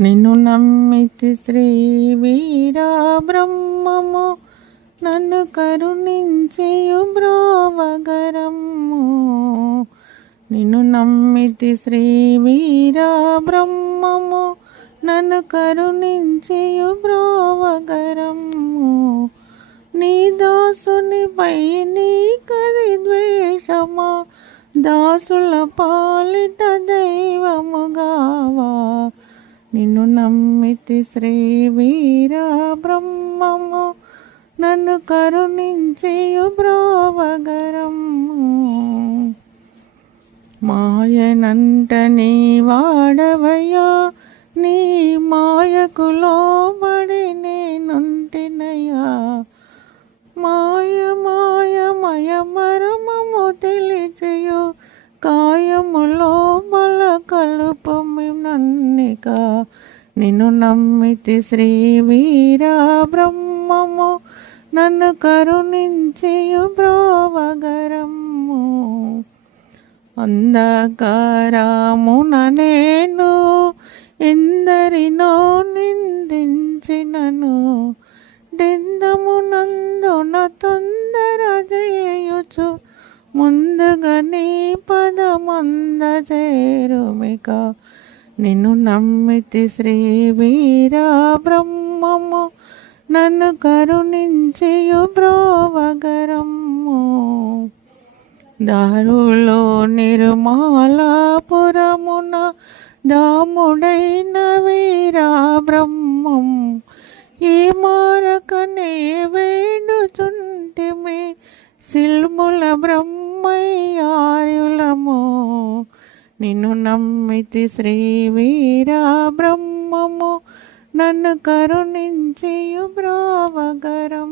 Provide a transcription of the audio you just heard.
నిన్ను నమ్మితి శ్రీ వీరా బ్రహ్మము, నన్ను కరుణించేయు బ్రోవగరము. నిన్ను నమ్మితి శ్రీ వీరా బ్రహ్మము, నన్ను కరుణించేయు బ్రోవగరము. నీ దాసునిపై నీ కది ద్వేషమా, దాసుల పాలిట దైవముగావా. నిన్ను నమ్మితి శ్రీ వీరా బ్రహ్మము, నన్ను కరుణించేయు బ్రోవగరము. మాయనంట నీ వాడవయ్యా, నీ మాయకు లోబడి నేనుంటినయ్యా. మాయ మాయమయ మర్మము తెలిచెయు, కాయములో బల కలుపమి నన్నిక. నిన్ను నమ్మితి శ్రీ వీరా బ్రహ్మము, నన్ను కరుణించేయు బ్రోవగరము. అంధకారమున నేను ఎందరినో నిందించినను, డెందమునందున తొందర చేయుచు, ముందుగా నీ పదమందచేరుమిక. నిన్ను నమ్మితి శ్రీ వీరా బ్రహ్మము, నన్ను కరుణించేయు బ్రోవగరము. దారులో నిర్మలాపురమున దాముడైన వీరా బ్రహ్మం, ఈ మారకనే వేడుచుంటిమి సిల్ముల బ్రహ్మయ్యార్యులము. నిన్ను నమ్మితి శ్రీ వీరా బ్రహ్మము, నన్ను కరుణించేయు బ్రోవగరం.